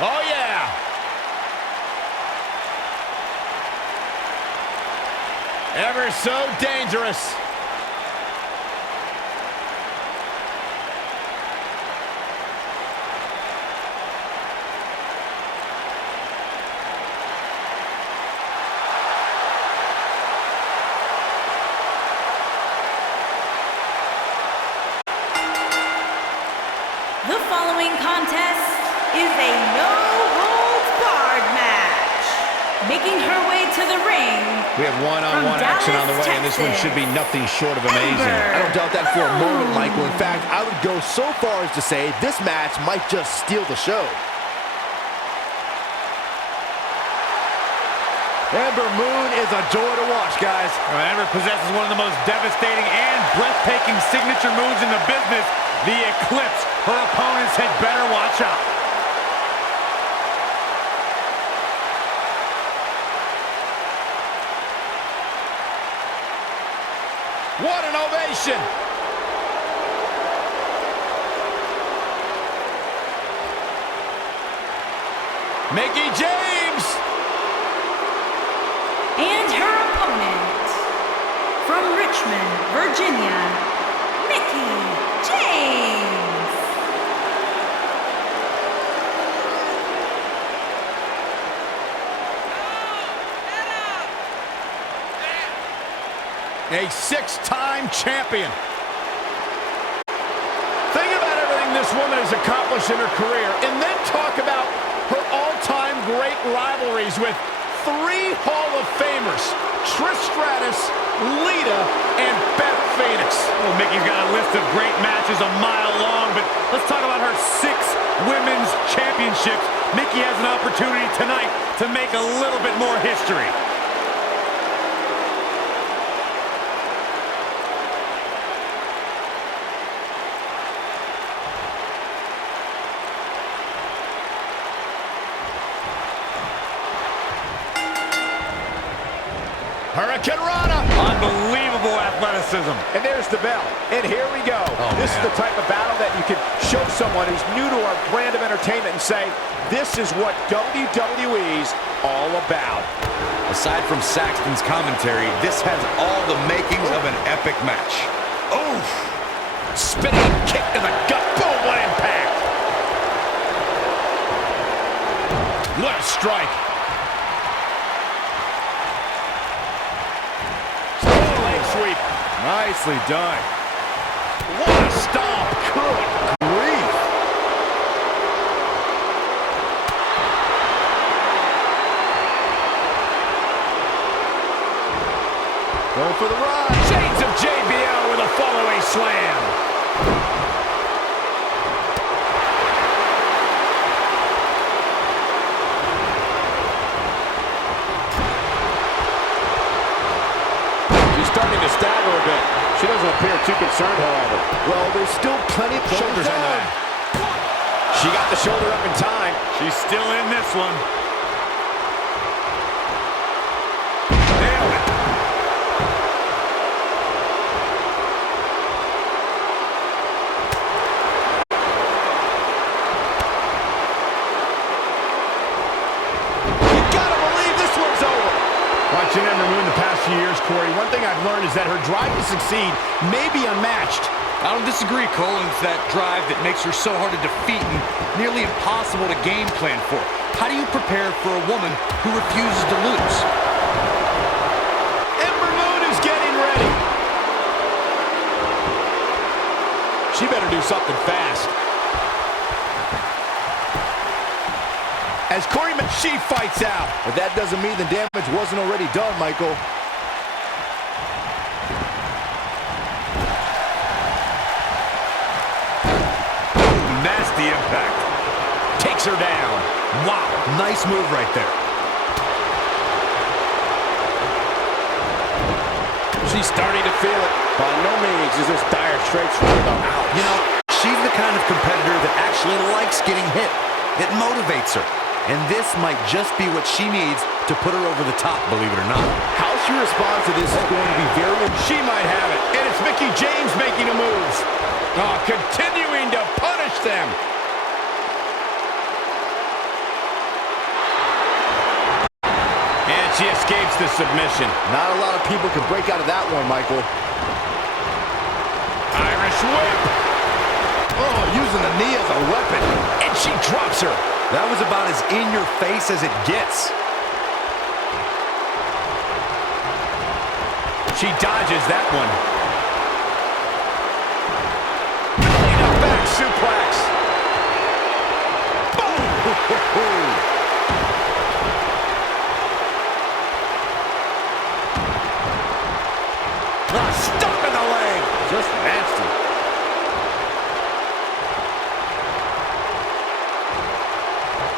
Oh, yeah. Ever so dangerous. The following contest is a no-holds-barred match. Making her way to the ring. We have one-on-one action on the way, and this one should be nothing short of amazing. Ember. I don't doubt that for a moment, Michael. In fact, I would go so far as to say this match might just steal the show. Ember Moon is a joy to watch, guys. Ember possesses one of the most devastating and breathtaking signature moves in the business, the Eclipse. Her opponents had better watch out. What an ovation! Mickie James! And her opponent, from Richmond, Virginia, Mickie James. A six-time champion. Think about everything this woman has accomplished in her career, and then talk about her all-time great rivalries with three Hall of Famers, Trish Stratus, Lita, and Beth Phoenix. Well, Mickey's got a list of great matches a mile long, but let's talk about her 6 women's championships. Mickie has an opportunity tonight to make a little bit more history. Hurricane Rana. Unbelievable athleticism. And there's the bell. And here we go. This is the type of battle that you can show someone who's new to our brand of entertainment and say, this is what WWE's all about. Aside from Saxton's commentary, this has all the makings of an epic match. Oof! Spinning kick to the gut. Boom, what impact! What a strike. Sweep. Nicely done. What a stomp. Good grief. Going for the run. Shades of JBL with a fallaway slam. Starting to stagger a bit. She doesn't appear too concerned, however. Well, there's still plenty of shoulders in there. She got the shoulder up in time. She's still in this one. Nailed it. You gotta believe this one's over. Watching Ember Moon the past few years, Corey, one thing I've learned is that her drive to succeed may be unmatched. I don't disagree, Cole. It's that drive that makes her so hard to defeat and nearly impossible to game plan for. How do you prepare for a woman who refuses to lose? Ember Moon is getting ready. She better do something fast. As Corey, she fights out. But that doesn't mean the damage wasn't already done, Michael. Nasty impact. Takes her down. Wow, nice move right there. She's starting to feel it. By no means is this dire straits for her, though. You know, she's the kind of competitor that actually likes getting hit. It motivates her. And this might just be what she needs to put her over the top, believe it or not. How she responds to this is going to be very... She might have it. And it's Mickie James making the moves. Oh, continuing to punish them. the submission. Not a lot of people can break out of that one, Michael. Irish whip. Oh, using the knee as a weapon. And she drops her. That was about as in your face as it gets. She dodges that one. Belly to back suplex. Boom! Stop in the leg. Just nasty.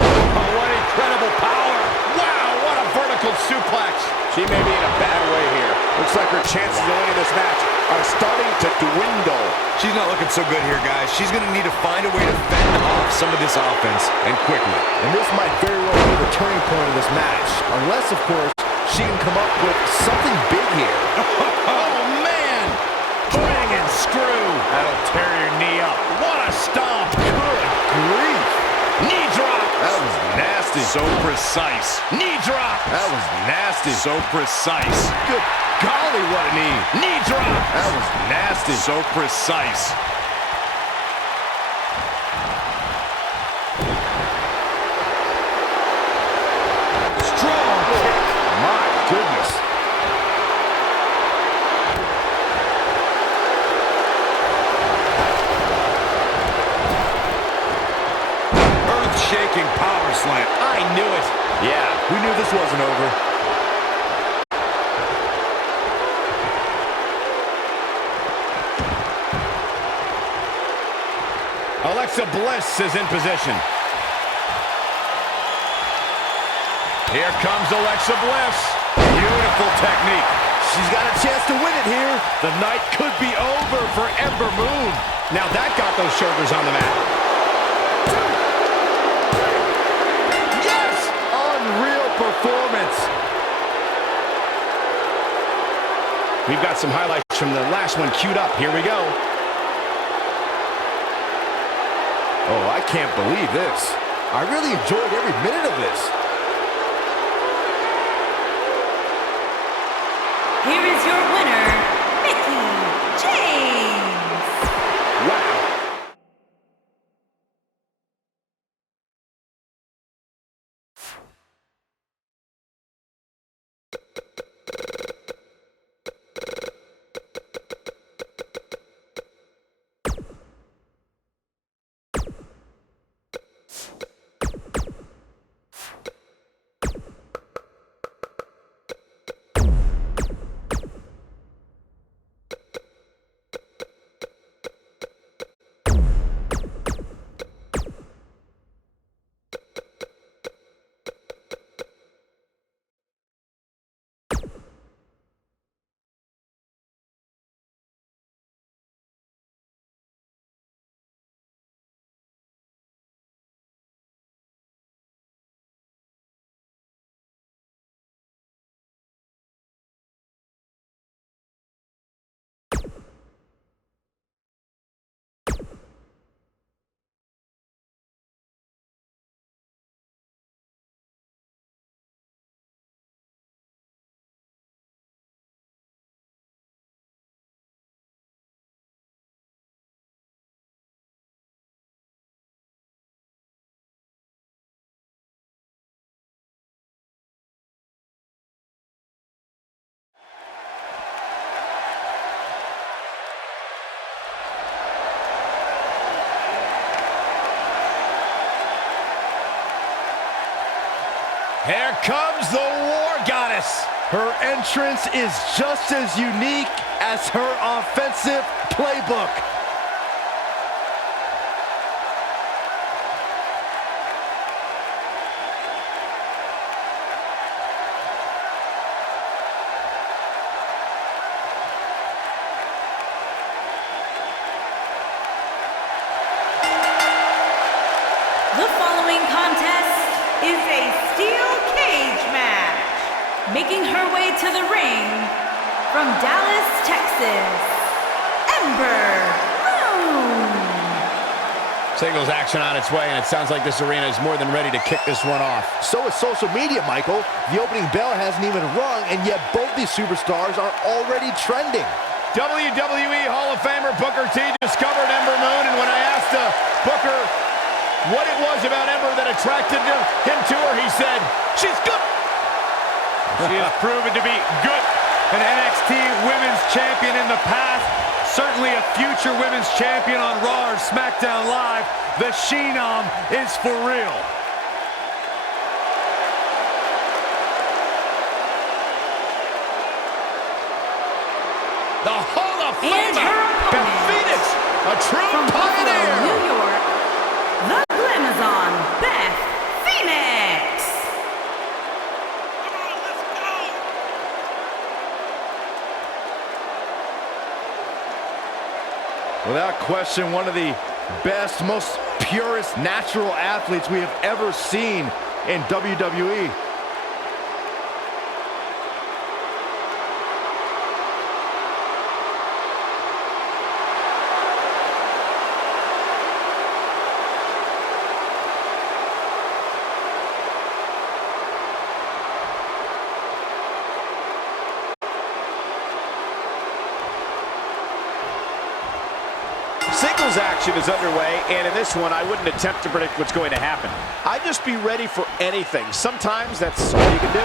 Oh, what incredible power. Wow, what a vertical suplex. She may be in a bad way here. Looks like her chances of winning this match are starting to dwindle. She's not looking so good here, guys. She's going to need to find a way to fend off some of this offense, and quickly. And this might very well be the turning point of this match. Unless, of course, she can come up with something big here. Oh, man. Bang and screw. That'll tear your knee up. What a stomp. Good grief. Knee drop. That was nasty. So precise. Knee drop. That was nasty. So precise. Good golly, what a knee. Knee drop. That was nasty. So precise. Strong kick. My goodness. Earth-shaking power slam. I knew it. Yeah, we knew this wasn't over. Alexa Bliss is in position. Here comes Alexa Bliss. Beautiful technique. She's got a chance to win it here. The night could be over for Ember Moon. Now that got those shoulders on the mat. Yes! Unreal performance. We've got some highlights from the last one queued up. Here we go. Oh, I can't believe this. I really enjoyed every minute of this. Here is your winner, Mickie James. Wow. Here comes the War Goddess. Her entrance is just as unique as her offensive playbook. The following contest is a steel cage match. Making her way to the ring from Dallas, Texas, Ember Moon. Singles action on its way, and it sounds like this arena is more than ready to kick this one off. So is social media, Michael. The opening bell hasn't even rung, and yet both these superstars are already trending. WWE Hall of Famer Booker T discovered Ember Moon, and when I asked Booker what it was about Ember that attracted him to her, he said, "She's good." She has proven to be good. An NXT Women's Champion in the past. Certainly a future Women's Champion on Raw or SmackDown Live. The Phenom is for real. The Hall of And Famer, her Beth opponent, Phoenix, a true from Buffalo, pioneer. New York, the Glamazon, Beth Phoenix. Without question, one of the best, most purest natural athletes we have ever seen in WWE. Singles action is underway, and in this one, I wouldn't attempt to predict what's going to happen. I'd just be ready for anything. Sometimes that's all you can do.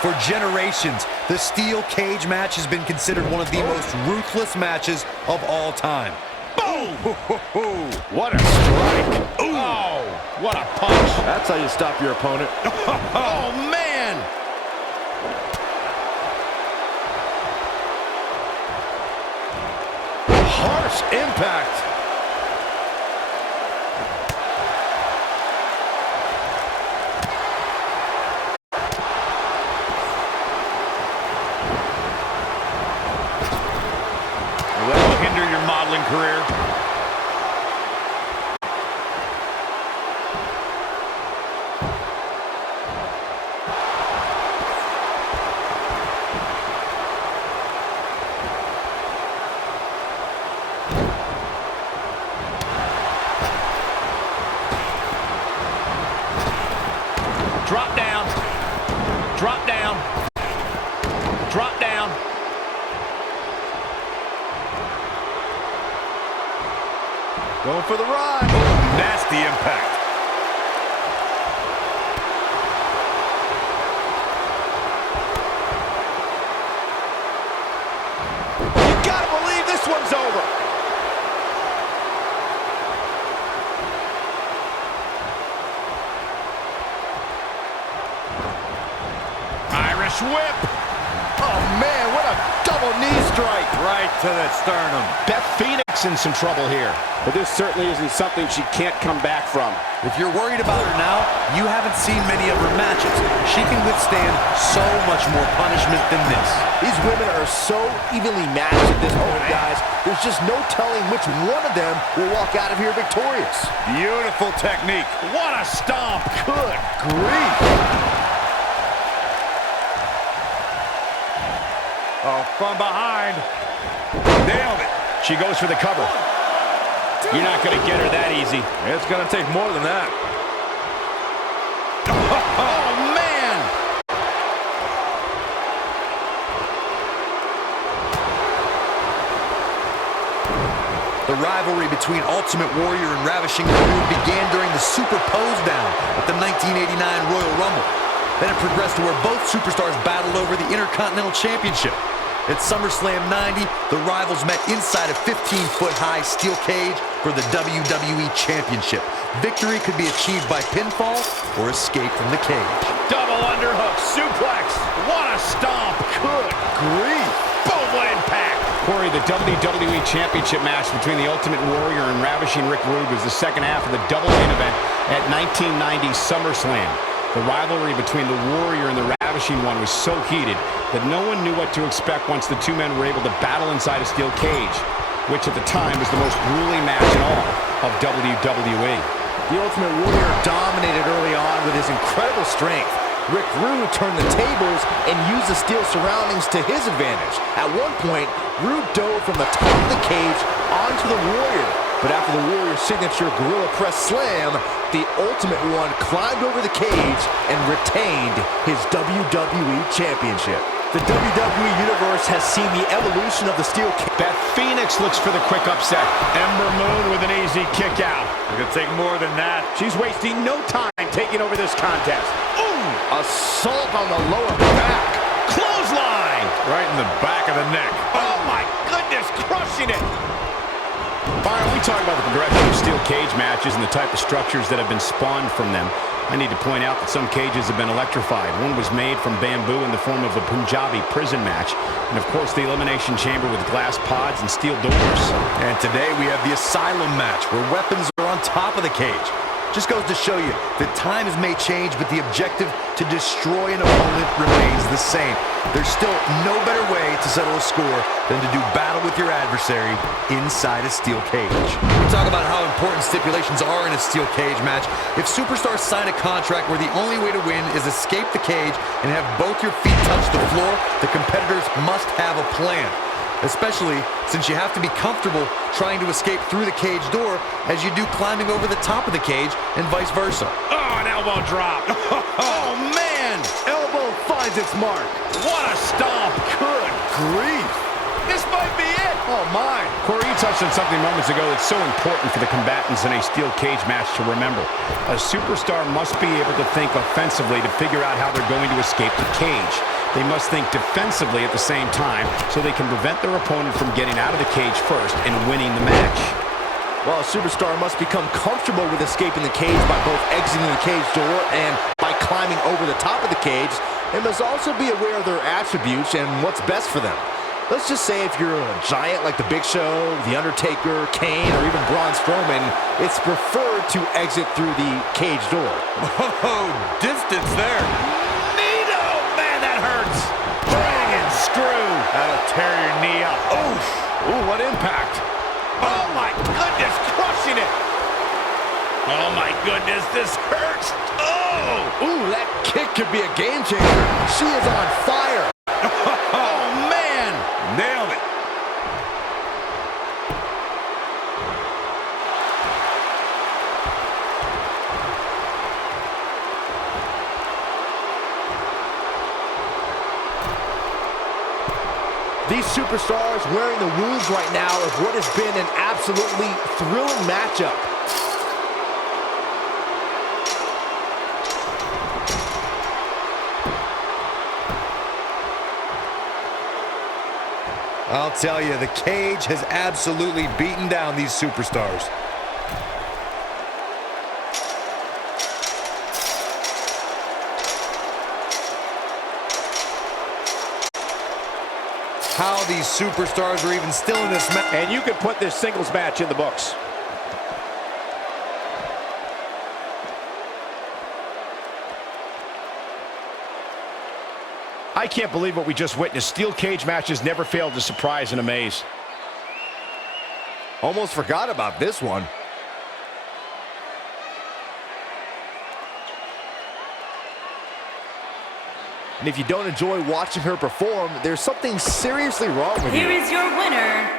For generations, the steel cage match has been considered one of the most ruthless matches of all time. Boom! What a strike. Ooh. Oh, what a punch. That's how you stop your opponent. Oh, man. Harsh impact. Will hinder your modeling career. Drop down. Drop down. Drop down. Going for the ride. Nasty impact. You gotta believe this one's over. Irish whip. Oh, man, what a double knee strike. Right to the sternum. Beth Phoenix in some trouble here. But this certainly isn't something she can't come back from. If you're worried about her now, you haven't seen many of her matches. She can withstand so much more punishment than this. These women are so evenly matched at this point, guys. There's just no telling which one of them will walk out of here victorious. Beautiful technique. What a stomp. Good grief. Oh, from behind. Nailed it. She goes for the cover. You're not going to get her that easy. It's going to take more than that. Oh, man. The rivalry between Ultimate Warrior and Ravishing Rick began during the Super Pose Down at the 1989 Royal Rumble. Then it progressed to where both superstars battled over the Intercontinental Championship. At SummerSlam 90, the rivals met inside a 15-foot-high steel cage for the WWE Championship. Victory could be achieved by pinfall or escape from the cage. Double underhook, suplex. What a stomp. Good grief. Boom, what impact. Corey, the WWE Championship match between the Ultimate Warrior and Ravishing Rick Rude was the second half of the double main event at 1990 SummerSlam. The rivalry between the Warrior and the Ravishing One was so heated that no one knew what to expect once the two men were able to battle inside a steel cage, which at the time was the most grueling match in all of WWE. The Ultimate Warrior dominated early on with his incredible strength. Rick Rude turned the tables and used the steel surroundings to his advantage. At one point, Rude dove from the top of the cage onto the Warrior. But after the Warrior's signature Gorilla Press Slam, the Ultimate One climbed over the cage and retained his WWE Championship. The WWE Universe has seen the evolution of the steel cage. Beth Phoenix looks for the quick upset. Ember Moon with an easy kick out. It could take more than that. She's wasting no time taking over this contest. Ooh! Assault on the lower back. Clothesline! Right in the back of the neck. Oh my goodness, crushing it! Byron, we talk about the progression of steel cage matches and the type of structures that have been spawned from them. I need to point out that some cages have been electrified. One was made from bamboo in the form of a Punjabi prison match. And of course, the Elimination Chamber with glass pods and steel doors. And today we have the Asylum match, where weapons are on top of the cage. Just goes to show you that times may change, but the objective to destroy an opponent remains the same. There's still no better way to settle a score than to do battle with your adversary inside a steel cage. We talk about how important stipulations are in a steel cage match. If superstars sign a contract where the only way to win is escape the cage and have both your feet touch the floor, the competitors must have a plan. Especially since you have to be comfortable trying to escape through the cage door as you do climbing over the top of the cage and vice versa. Oh, an elbow drop. Oh, man! Elbow finds its mark. What a stomp. Good grief. This might be it. Oh, my. Corey, you touched on something moments ago that's so important for the combatants in a steel cage match to remember. A superstar must be able to think offensively to figure out how they're going to escape the cage. They must think defensively at the same time so they can prevent their opponent from getting out of the cage first and winning the match. Well, a superstar must become comfortable with escaping the cage by both exiting the cage door and by climbing over the top of the cage. They must also be aware of their attributes and what's best for them. Let's just say if you're a giant like The Big Show, The Undertaker, Kane, or even Braun Strowman, it's preferred to exit through the cage door. Oh, distance there. Dragon screw. That'll tear your knee up. Oof. Ooh, what impact. Oh, my goodness, crushing it. Oh, my goodness, this hurts. Oh. Ooh, that kick could be a game changer. She is on fire. Oh, man. Nailed it. These superstars wearing the wounds right now of what has been an absolutely thrilling matchup. I'll tell you, the cage has absolutely beaten down these superstars. How these superstars are even still in this match. And you can put this singles match in the books. I can't believe what we just witnessed. Steel cage matches never fail to surprise and amaze. Almost forgot about this one. And if you don't enjoy watching her perform, there's something seriously wrong with you. Here is your winner,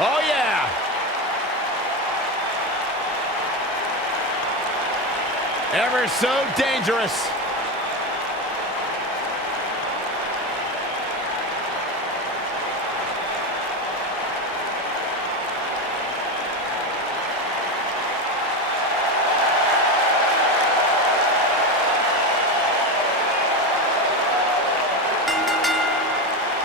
Oh, yeah. Ever so dangerous.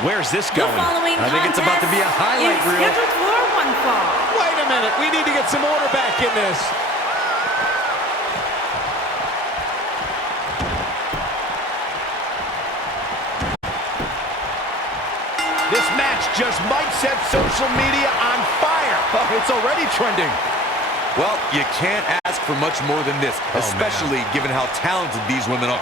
Where's this going? I think it's about to be a highlight reel. Scheduled for one fall. Wait a minute. We need to get some order back in this. This match just might set social media on fire. Oh, it's already trending. Well, you can't ask for much more than this, especially given how talented these women are.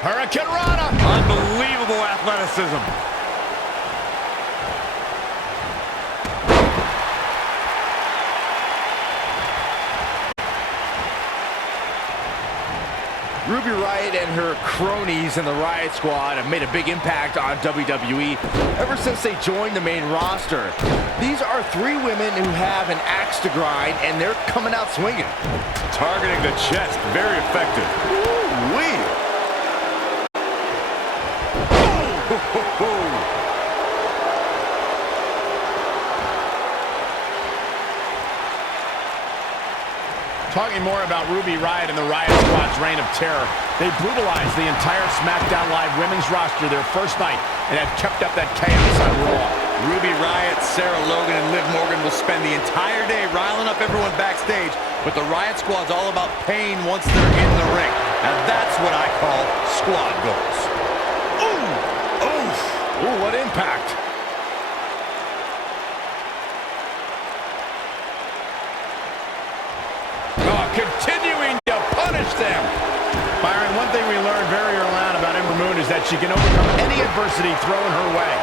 Hurricane Rana. Unbelievable athleticism. Ruby Riott and her cronies in the Riott Squad have made a big impact on WWE ever since they joined the main roster. These are three women who have an axe to grind, and they're coming out swinging. Targeting the chest, very effective. Ooh-wee. Talking more about Ruby Riott and the Riott Squad's reign of terror. They brutalized the entire SmackDown Live women's roster their first night and have kept up that chaos on Raw. Ruby Riott, Sarah Logan, and Liv Morgan will spend the entire day riling up everyone backstage, but the Riott Squad's all about pain once they're in the ring. And that's what I call squad goals. Ooh! Oof! Ooh, what impact! Continuing to punish them. Byron, one thing we learned very early on about Ember Moon is that she can overcome any adversity thrown her way.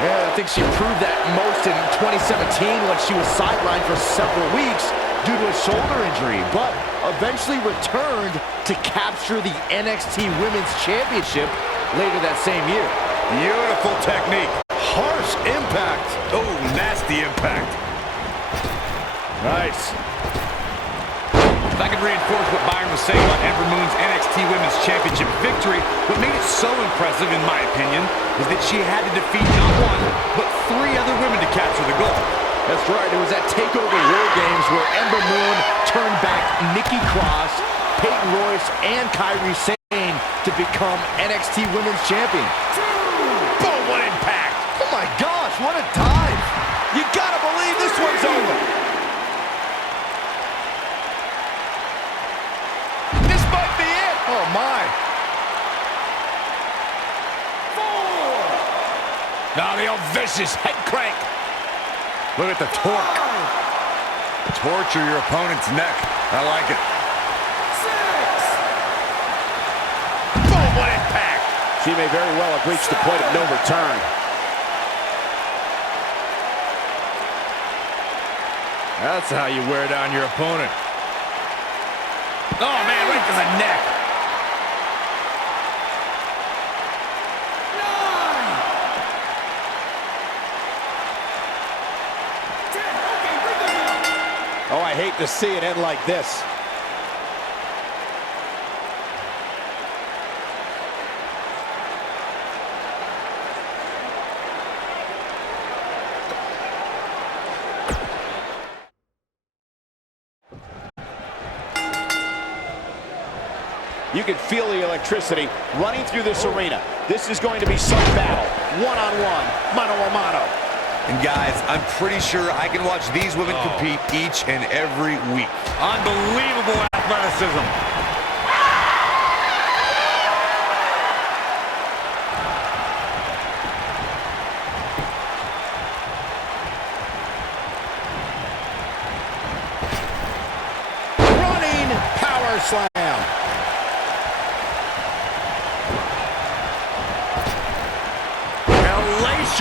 Yeah, I think she proved that most in 2017 when she was sidelined for several weeks due to a shoulder injury, but eventually returned to capture the NXT Women's Championship later that same year. Beautiful technique. Harsh impact. Oh, nasty impact. Nice. If I could reinforce what Byron was saying about Ember Moon's NXT Women's Championship victory, what made it so impressive, in my opinion, is that she had to defeat not one, but three other women to capture the gold. That's right. It was at TakeOver War Games where Ember Moon turned back Nikki Cross, Peyton Royce, and Kairi Sane to become NXT Women's Champion. Boom, what impact! Oh my gosh, what a dive! You gotta believe this one's over. This might be it. Oh my. 4. Now the old vicious head crank. Look at the torque. Torture your opponent's neck. I like it. 6. Boom, what impact! She may very well have reached the point of no return. That's how you wear down your opponent. Oh man, right to the neck. 9. 10. Okay, bring them down. Oh, I hate to see it end like this. You can feel the electricity running through this arena. This is going to be some battle. One-on-one, mano-a-mano. And guys, I'm pretty sure I can watch these women compete each and every week. Unbelievable athleticism. Running power slam.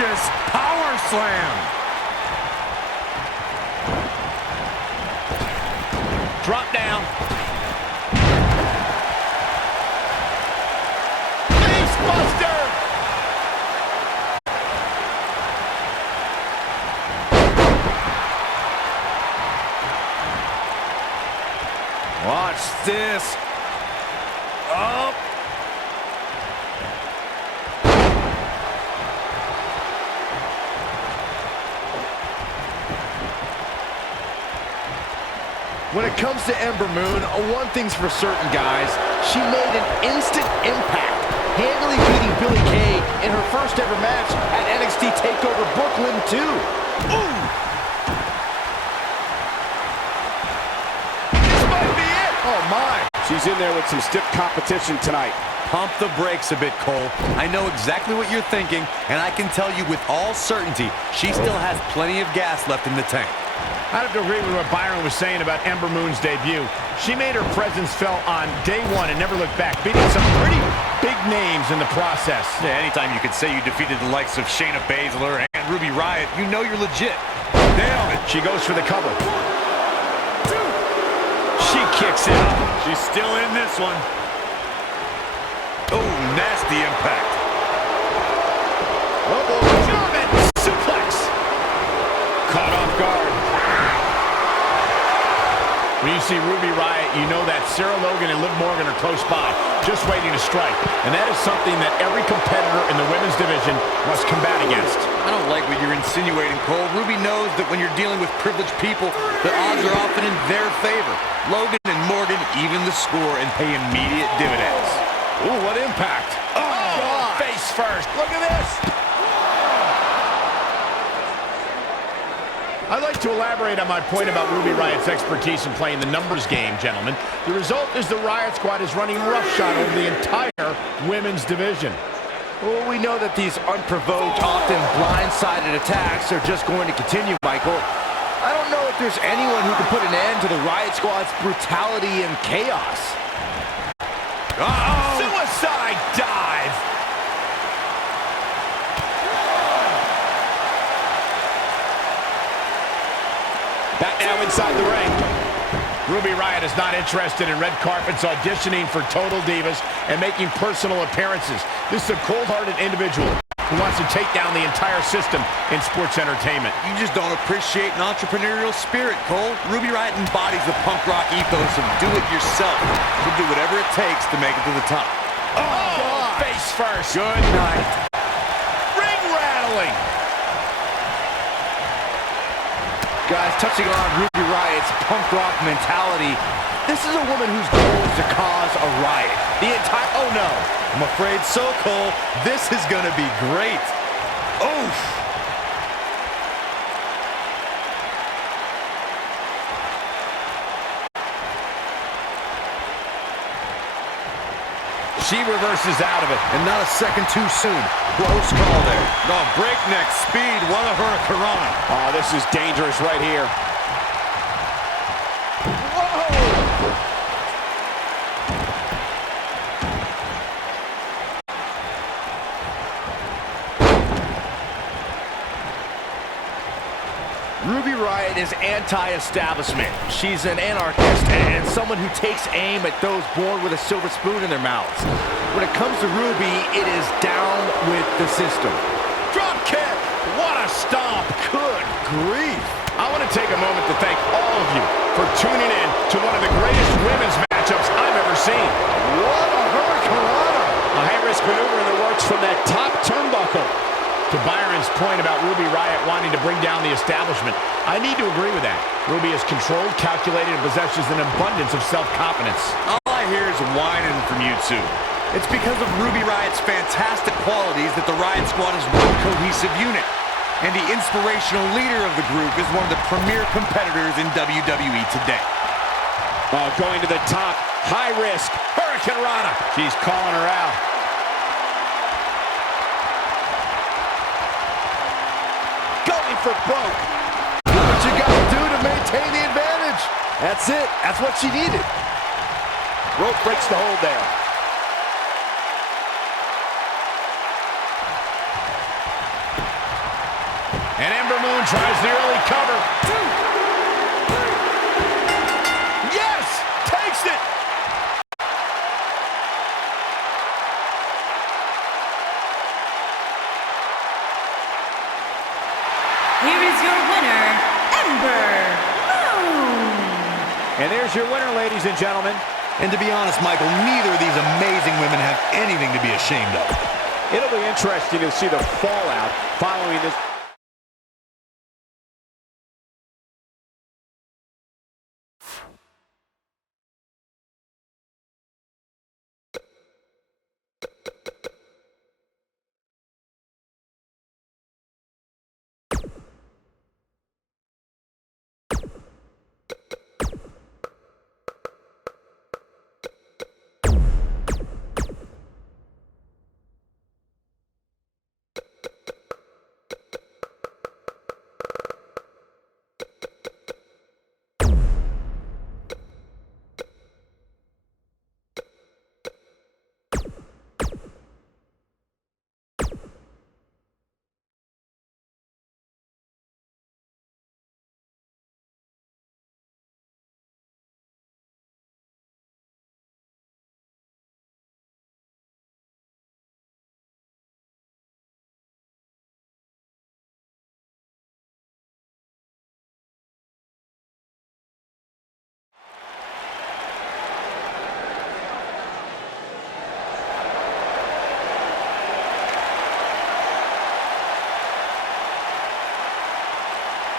vicious power slam. Drop down. Face buster. Watch this. Oh. When it comes to Ember Moon, one thing's for certain, guys. She made an instant impact, handily beating Billie Kay in her first ever match at NXT TakeOver Brooklyn 2. Ooh! This might be it! Oh, my! She's in there with some stiff competition tonight. Pump the brakes a bit, Cole. I know exactly what you're thinking, and I can tell you with all certainty, she still has plenty of gas left in the tank. I'd have to agree with what Byron was saying about Ember Moon's debut. She made her presence felt on day one and never looked back, beating some pretty big names in the process. Yeah, anytime you could say you defeated the likes of Shayna Baszler and Ruby Riott, you know you're legit. Nailed it. She goes for the cover. 1, 2. She kicks out. She's still in this one. Oh, nasty impact. German suplex. Caught off guard. When you see Ruby Riott, you know that Sarah Logan and Liv Morgan are close by, just waiting to strike. And that is something that every competitor in the women's division must combat against. I don't like what you're insinuating, Cole. Ruby knows that when you're dealing with privileged people, the odds are often in their favor. Logan and Morgan even the score and pay immediate dividends. Ooh, what impact. Oh, face first. Look at this. I'd like to elaborate on my point about Ruby Riott's expertise in playing the numbers game, gentlemen. The result is the Riott Squad is running roughshod over the entire women's division. Well, we know that these unprovoked, often blindsided attacks are just going to continue, Michael. I don't know if there's anyone who can put an end to the Riott Squad's brutality and chaos. Uh-oh! Suicide dive! Back now inside the ring. Ruby Riott is not interested in red carpets, auditioning for Total Divas, and making personal appearances. This is a cold-hearted individual who wants to take down the entire system in sports entertainment. You just don't appreciate an entrepreneurial spirit, Cole. Ruby Riott embodies the punk rock ethos of do it yourself. She'll do whatever it takes to make it to the top. Oh, face first. Good night. Ring rattling. Guys, touching on Ruby Riott's punk rock mentality, this is a woman whose goal is to cause a riot. The entire... Oh, no. I'm afraid so, Cole. This is going to be great. Oof. She reverses out of it. And not a second too soon. Close call there. Oh, breakneck speed. What a hurricanrana. Oh, this is dangerous right here. Ruby Riott is anti-establishment. She's an anarchist and someone who takes aim at those born with a silver spoon in their mouths. When it comes to Ruby, it is down with the system. Drop kick. What a stomp. Good grief. I want to take a moment to thank all of you for tuning in to one of the greatest women's matchups I've ever seen. What a hurricanrana. A high-risk maneuver in the works from that top turnbuckle. To Byron's point about Ruby Riott wanting to bring down the establishment, I need to agree with that. Ruby is controlled, calculated, and possesses an abundance of self-confidence. All I hear is whining from you two. It's because of Ruby Riott's fantastic qualities that the Riott Squad is one cohesive unit. And the inspirational leader of the group is one of the premier competitors in WWE today. Going to the top, high risk. Hurricanrana. She's calling her out. Going for broke. Do what you gotta do to maintain the advantage. That's it. That's what she needed. Rope breaks the hold there. Moon tries the early cover. Yes! Takes it! Here is your winner, Ember Moon. And there's your winner, ladies and gentlemen. And to be honest, Michael, neither of these amazing women have anything to be ashamed of. It'll be interesting to see the fallout following this.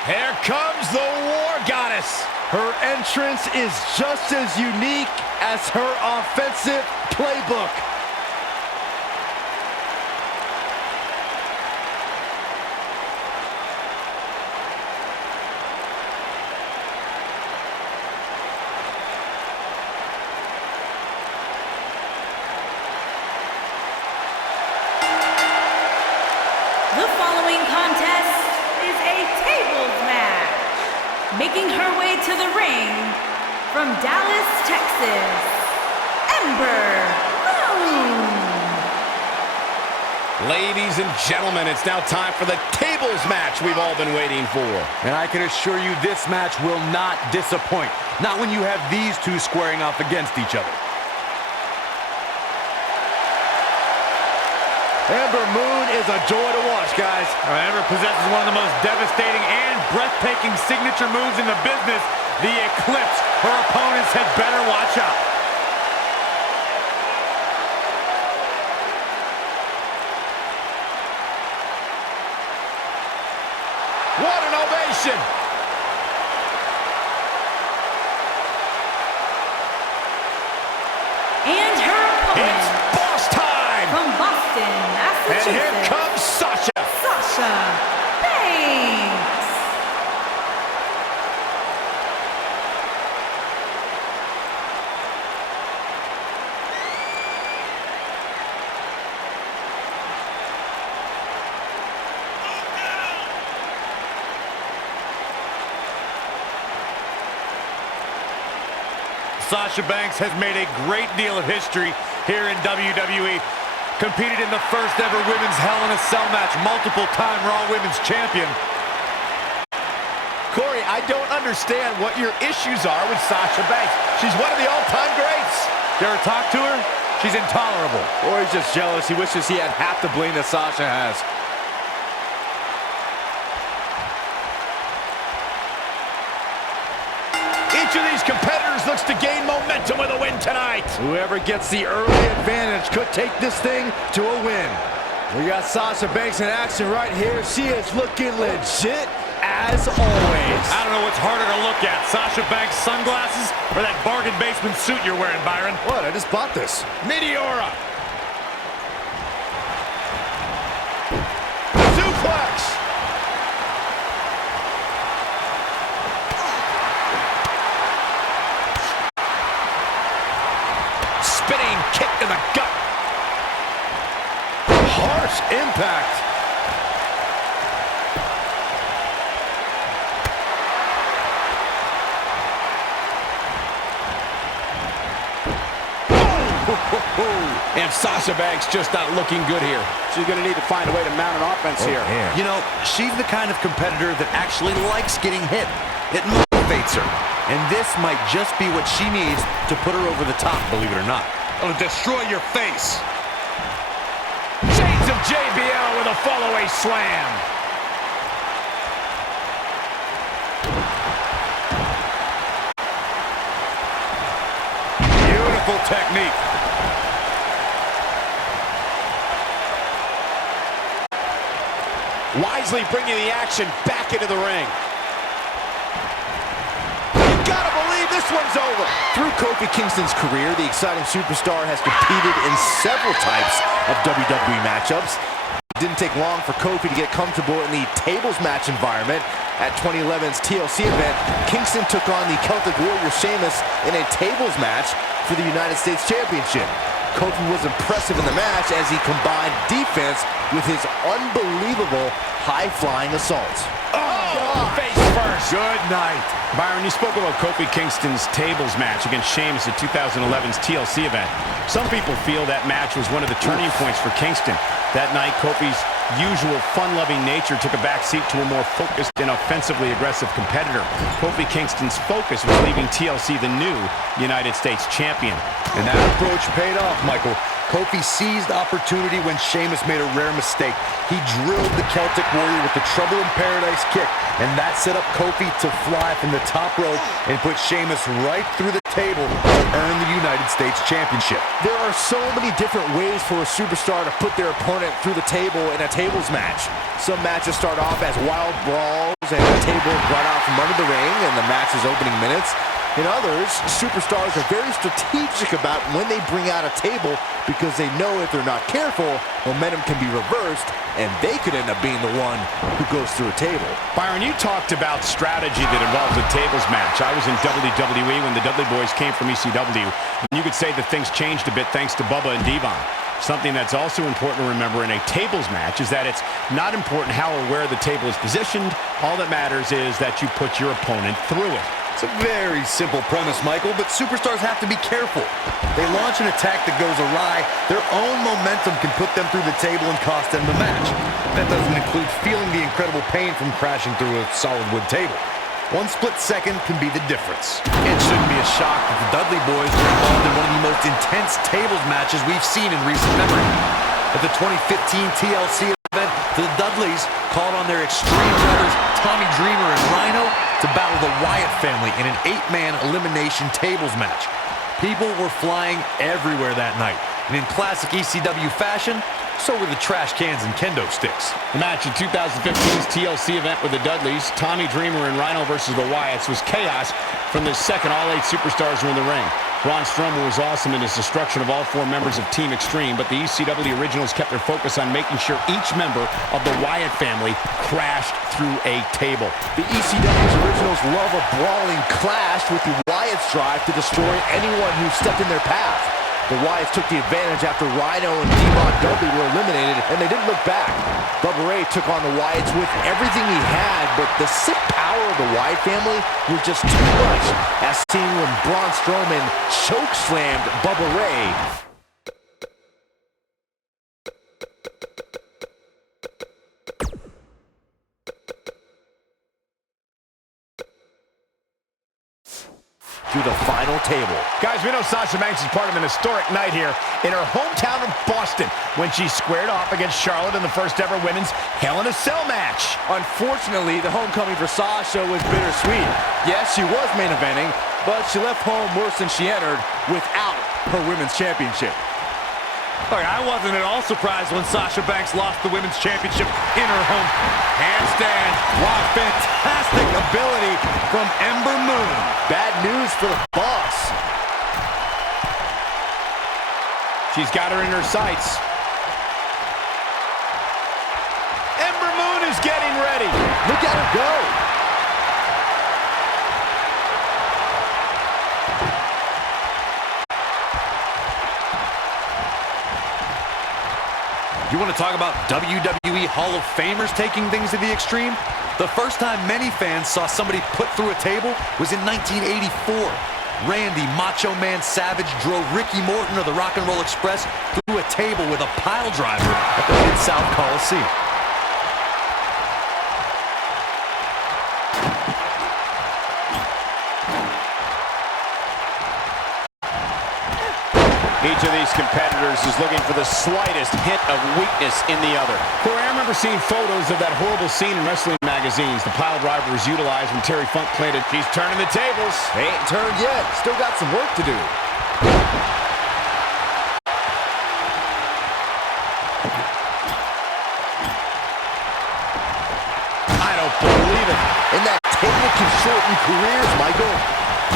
Here comes the War Goddess. Her entrance is just as unique as her offensive playbook. The following contest is a tables match. Making her way to the ring from Dallas, Texas, Ember Moon. Ladies and gentlemen, it's now time for the tables match we've all been waiting for. And I can assure you this match will not disappoint. Not when you have these two squaring off against each other. Ember Moon is a joy to watch, guys. Ember possesses one of the most devastating and breathtaking signature moves in the business, the Eclipse. Her opponents had better watch out. What an ovation! And her opponent It's boss time! from Boston, And Massachusetts, here comes Sasha! Sasha Banks. Sasha Banks has made a great deal of history here in WWE. Competed in the first ever women's Hell in a Cell match, multiple-time Raw Women's Champion. Corey, I don't understand what your issues are with Sasha Banks. She's one of the all-time greats. You ever talk to her? She's intolerable. Or he's just jealous. He wishes he had half the bling that Sasha has. Each of these competitors looks to gain momentum with a win tonight. Whoever gets the early advantage could take this thing to a win. We got Sasha Banks in action right here. She is looking legit as always. I don't know what's harder to look at, Sasha Banks' sunglasses or that bargain basement suit you're wearing, Byron. What? I just bought this. Meteora. Suplex. Spinning kick to the gut. Harsh impact. And Sasha Banks just not looking good here. She's going to need to find a way to mount an offense here. Man. You know, she's the kind of competitor that actually likes getting hit. It motivates her. And this might just be what she needs to put her over the top, believe it or not. It'll destroy your face. Shades of JBL with a fall-away slam. Beautiful technique. Wisely bringing the action back into the ring. You gotta believe this one's over. Through Kofi Kingston's career, the exciting superstar has competed in several types of WWE matchups. It didn't take long for Kofi to get comfortable in the tables match environment. At 2011's TLC event, Kingston took on the Celtic Warrior Sheamus in a tables match for the United States Championship. Kofi was impressive in the match as he combined defense with his unbelievable high-flying assaults. Oh, face first. Good night. Byron, you spoke about Kofi Kingston's tables match against Sheamus at 2011's TLC event. Some people feel that match was one of the turning points for Kingston. That night, Kofi's usual fun-loving nature took a backseat to a more focused and offensively aggressive competitor. Kofi Kingston's focus was leaving TLC the new United States champion. And that approach paid off, Michael. Kofi seized opportunity when Sheamus made a rare mistake. He drilled the Celtic Warrior with the Trouble in Paradise kick, and that set up Kofi to fly from the top rope and put Sheamus right through the table to earn the United States Championship. There are so many different ways for a superstar to put their opponent through the table in a tables match. Some matches start off as wild brawls and the table is brought out from under the ring in the match's opening minutes. In others, superstars are very strategic about when they bring out a table because they know if they're not careful, momentum can be reversed and they could end up being the one who goes through a table. Byron, you talked about strategy that involves a tables match. I was in WWE when the Dudley Boys came from ECW, and you could say that things changed a bit thanks to Bubba and Devon. Something that's also important to remember in a tables match is that it's not important how or where the table is positioned. All that matters is that you put your opponent through it. It's a very simple premise, Michael, but superstars have to be careful. They launch an attack that goes awry, their own momentum can put them through the table and cost them the match. That doesn't include feeling the incredible pain from crashing through a solid wood table. One split second can be the difference. It shouldn't be a shock that the Dudley Boys were involved in one of the most intense tables matches we've seen in recent memory. At the 2015 TLC event, the Dudleys called on their Extreme brothers Tommy Dreamer and Rhino to battle the Wyatt family in an 8-man elimination tables match. People were flying everywhere that night, and in classic ECW fashion, so were the trash cans and kendo sticks. The match in 2015's TLC event with the Dudleys, Tommy Dreamer and Rhino versus the Wyatts, was chaos from the second all 8 superstars were in the ring. Braun Strowman was awesome in his destruction of all 4 members of Team Extreme, but the ECW originals kept their focus on making sure each member of the Wyatt family crashed through a table. The ECW's originals love a brawling clash with the Wyatts' drive to destroy anyone who stepped in their path. The Wyatts took the advantage after Rhino and Devon Dudley were eliminated, and they didn't look back. Bubba Ray took on the Wyatts with everything he had, but the sick power of the Wyatt family was just too much, as seen when Braun Strowman chokeslammed Bubba Ray. Through the final table. Guys, we know Sasha Banks is part of an historic night here in her hometown of Boston when she squared off against Charlotte in the first ever women's Hell in a Cell match. Unfortunately, the homecoming for Sasha was bittersweet. Yes, she was main eventing, but she left home worse than she entered without her women's championship. Look, I wasn't at all surprised when Sasha Banks lost the women's championship in her home. Handstand. Wow, fantastic ability from Ember Moon. Bad news for the boss. She's got her in her sights. Ember Moon is getting ready. Look at her go. You want to talk about WWE Hall of Famers taking things to the extreme? The first time many fans saw somebody put through a table was in 1984. Randy Macho Man Savage drove Ricky Morton of the Rock and Roll Express through a table with a pile driver at the Mid-South Coliseum. Each of these competitors is looking for the slightest hint of weakness in the other. Corey, I remember seeing photos of that horrible scene in wrestling magazines. The pile driver was utilized when Terry Funk planted. She's turning the tables. They ain't turned yet. Still got some work to do. I don't believe it. And that table can shorten careers, Michael.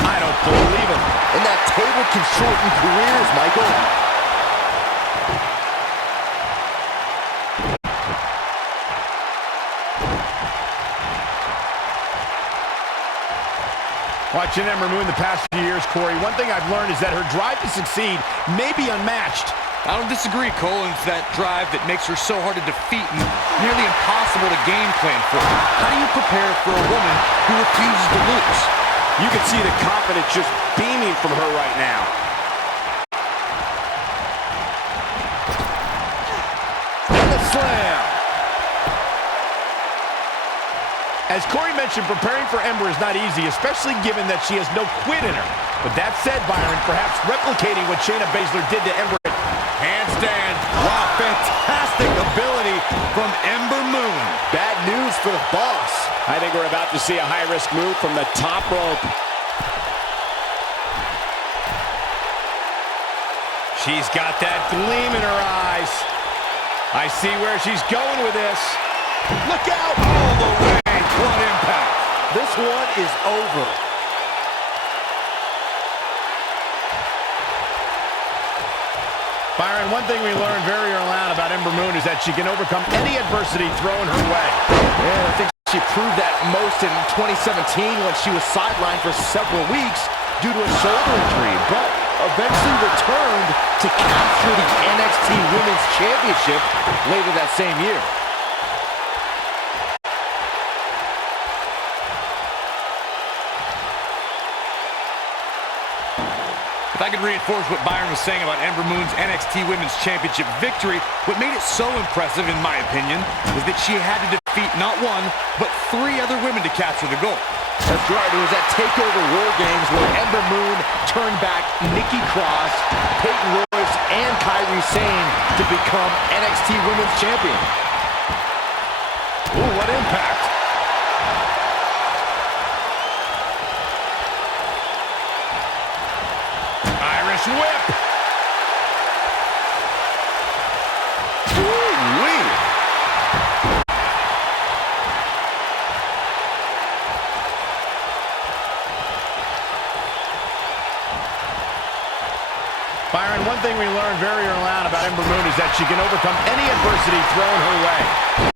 I don't believe it. And that table can shorten careers, Michael. Watching Ember Moon the past few years, Corey, one thing I've learned is that her drive to succeed may be unmatched. I don't disagree, Cole. It's that drive that makes her so hard to defeat and nearly impossible to game plan for. How do you prepare for a woman who refuses to lose? You can see the confidence just beaming from her right now. And the slam. As Corey mentioned, preparing for Ember is not easy, especially given that she has no quit in her. But that said, Byron, perhaps replicating what Shayna Baszler did to Ember. Handstand. Wow, fantastic ability from Ember Moon. Bad news for the boss. I think we're about to see a high-risk move from the top rope. She's got that gleam in her eyes. I see where she's going with this. Look out! All the way. What impact. This one is over. Byron, one thing we learned very early on about Ember Moon is that she can overcome any adversity thrown her way. Yeah, I think she proved that most in 2017 when she was sidelined for several weeks due to a shoulder injury, but eventually returned to capture the NXT Women's Championship later that same year. If I could reinforce what Byron was saying about Ember Moon's NXT Women's Championship victory, what made it so impressive, in my opinion, was that she had to defeat not one, but 3 other women to capture the gold. That's right, it was at TakeOver War Games where Ember Moon turned back Nikki Cross, Peyton Royce, and Kairi Sane to become NXT Women's Champion. Ooh, what impact. Irish whip. Ooh-wee. Byron, one thing we learned very early on about Ember Moon is that she can overcome any adversity thrown her way.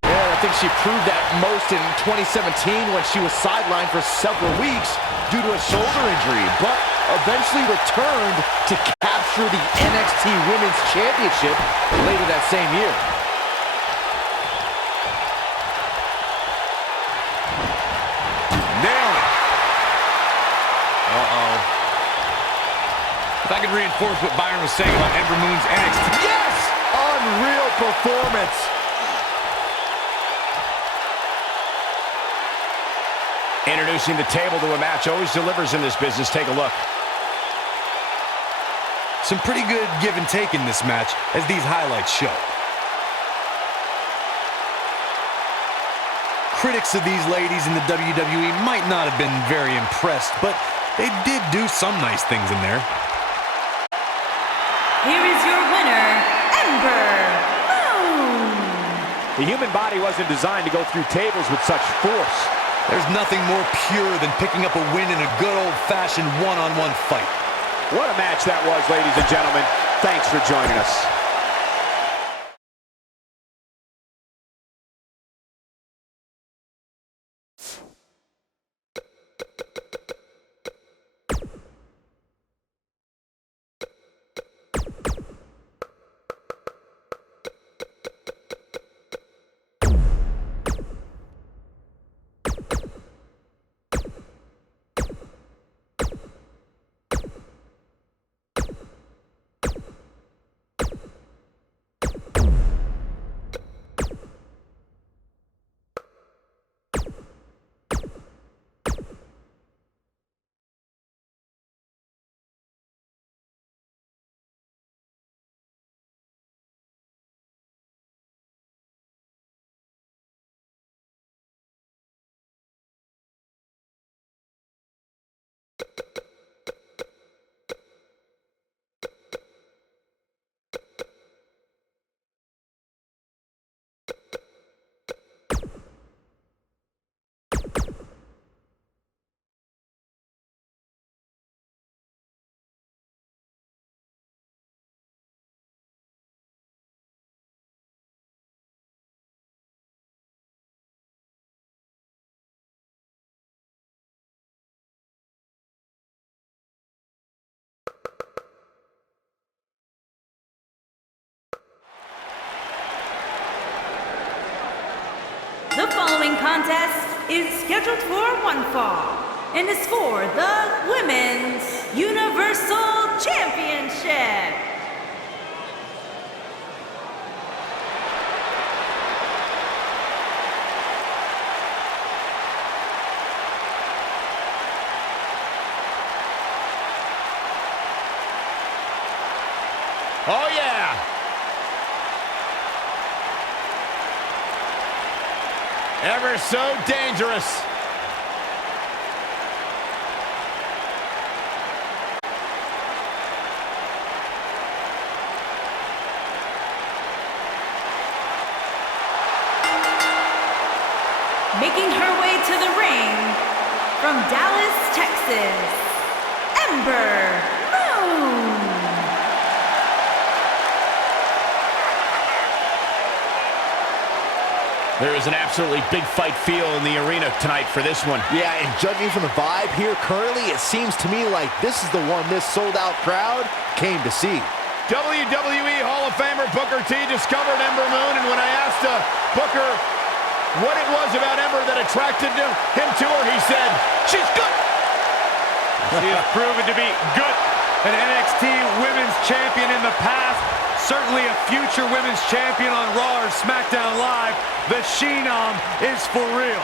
Yeah, I think she proved that most in 2017 when she was sidelined for several weeks due to a shoulder injury, but eventually returned to capture the NXT Women's Championship later that same year. Nailed it. Uh-oh. If I could reinforce what Byron was saying about Ember Moon's NXT. Yes! Unreal performance. Introducing the table to a match always delivers in this business. Take a look. Some pretty good give and take in this match, as these highlights show. Critics of these ladies in the WWE might not have been very impressed, but they did do some nice things in there. Here is your winner, Ember Moon. The human body wasn't designed to go through tables with such force. There's nothing more pure than picking up a win in a good old-fashioned one-on-one fight. What a match that was, ladies and gentlemen. Thanks for joining us. The following contest is scheduled for one fall and is for the Women's Universal Championship. Oh, yeah. Ever so dangerous. Making her way to the ring from Dallas, Texas, Ember. There is an absolutely big fight feel in the arena tonight for this one. Yeah, and judging from the vibe here currently, it seems to me like this is the one this sold-out crowd came to see. WWE Hall of Famer Booker T discovered Ember Moon, and when I asked Booker what it was about Ember that attracted him to her, he said, "She's good." She has proven to be good. An NXT Women's Champion in the past. Certainly a future Women's Champion on Raw or SmackDown Live. The Phenom is for real.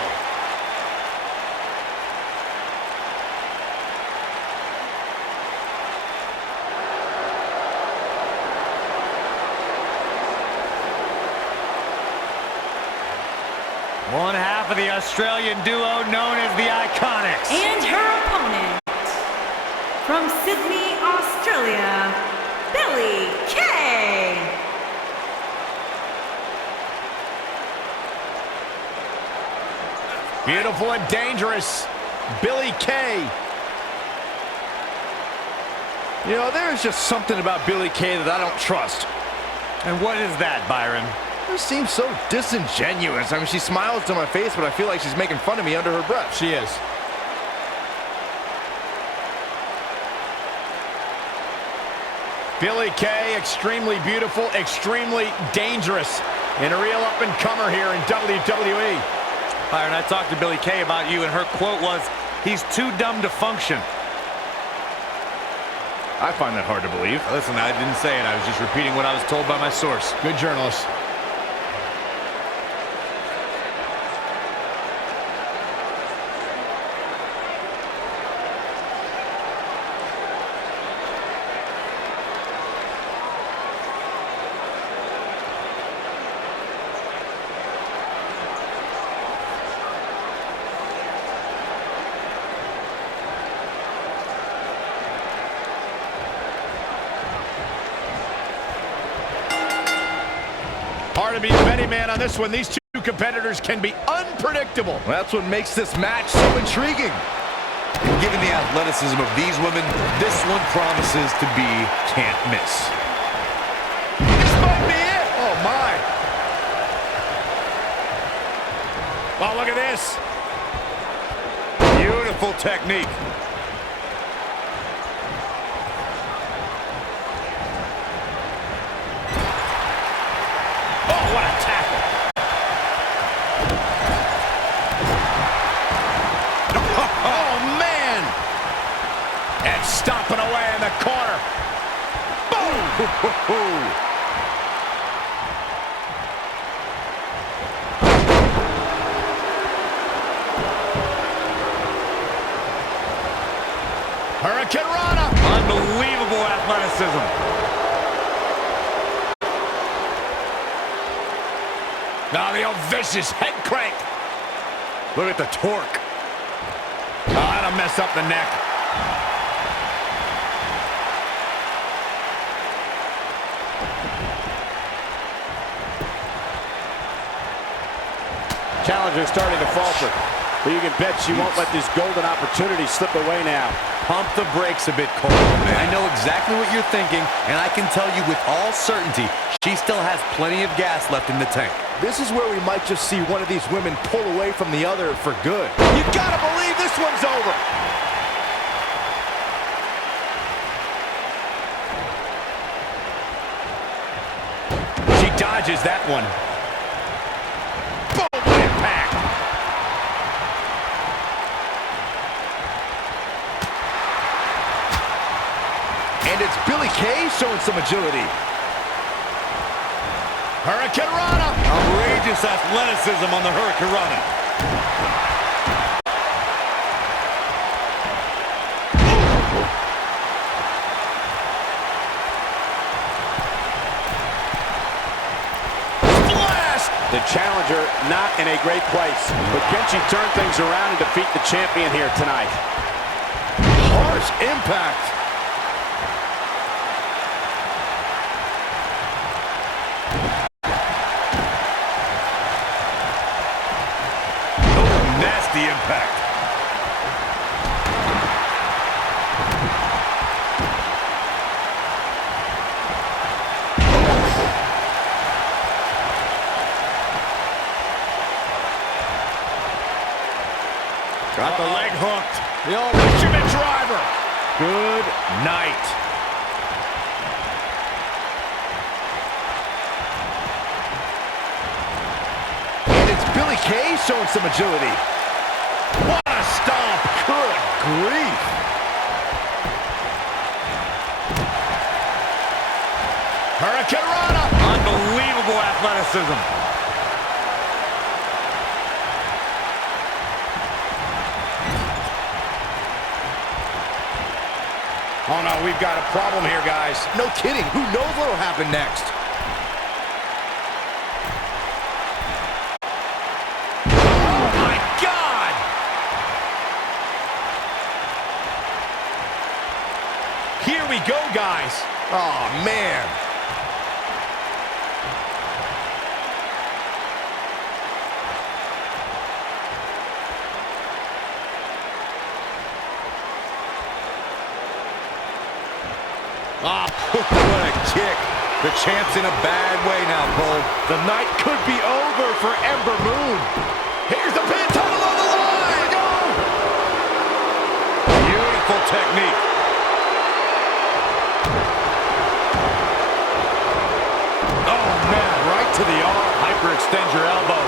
One half of the Australian duo known as the Iconics. And her opponent, from Sydney, Australia, Billie Kay. Beautiful and dangerous, Billie Kay. You know, there's just something about Billie Kay that I don't trust. And what is that, Byron? It seems so disingenuous. I mean, she smiles to my face, but I feel like she's making fun of me under her breath. She is. Billie Kay, extremely beautiful, extremely dangerous, and a real up-and-comer here in WWE. Byron, I talked to Billie Kay about you, and her quote was, "He's too dumb to function." I find that hard to believe. Listen, I didn't say it. I was just repeating what I was told by my source. Good journalist. Hard to be a betting man on this one. These two competitors can be unpredictable. That's what makes this match so intriguing. And given the athleticism of these women, this one promises to be can't miss. This might be it. Oh, my. Oh, look at this. Beautiful technique. Oh, what a tackle. Oh, man. And stomping away in the corner. Boom. Hurricane Rana. Unbelievable athleticism. Now the old vicious head crank. Look at the torque. Oh, that'll mess up the neck. Challenger's starting to falter, but you can bet she won't let this golden opportunity slip away now. Pump the brakes a bit, Cole. I know exactly what you're thinking, and I can tell you with all certainty, she still has plenty of gas left in the tank. This is where we might just see one of these women pull away from the other for good. You gotta believe this one's over. She dodges that one. Boom, impact. And it's Billie Kay showing some agility. Hurricane Rana. Outrageous athleticism on the Hurricane Rana. Blast. The challenger not in a great place, but can she turn things around and defeat the champion here tonight? Harsh impact. Nasty impact. Got the leg hooked. The old Benjamin driver. Good night. And it's Billie Kay showing some agility. What a stomp. Good grief. Hurricane Rana. Unbelievable athleticism. Oh no, we've got a problem here, guys. No kidding. Who knows what'll happen next? Oh my God! Here we go, guys. Oh, man. Ah, What a kick. The champ's in a bad way now, Cole. The night could be over for Ember Moon. here's the pin, tunnel on the line. Go! Beautiful technique. Oh man, right to the arm. Hyperextend your elbow.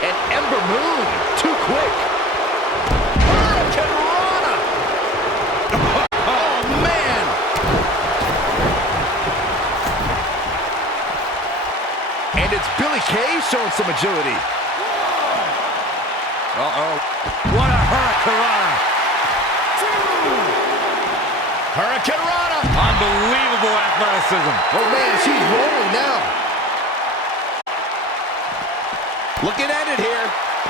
And Ember Moon, too quick. Hurricane Rana. Oh man. And it's Billie Kay showing some agility. Uh-oh. What a Hurricane Rana. Hurricane Rana. Unbelievable athleticism. Oh, man, she's rolling now. Looking at it here.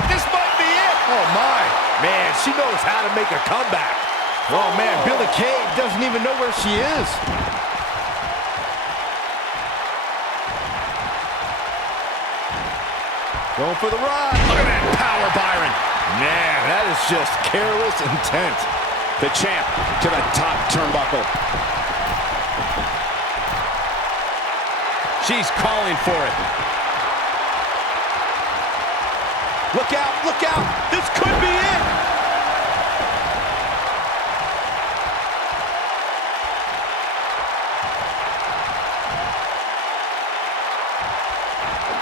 This might be it. Oh, my. Man, she knows how to make a comeback. Oh, man, Billie Kay doesn't even know where she is. Going for the ride. Look at that power, Byron. Man, that is just careless intent. The champ to the top turnbuckle. She's calling for it. Look out, look out. This could be it.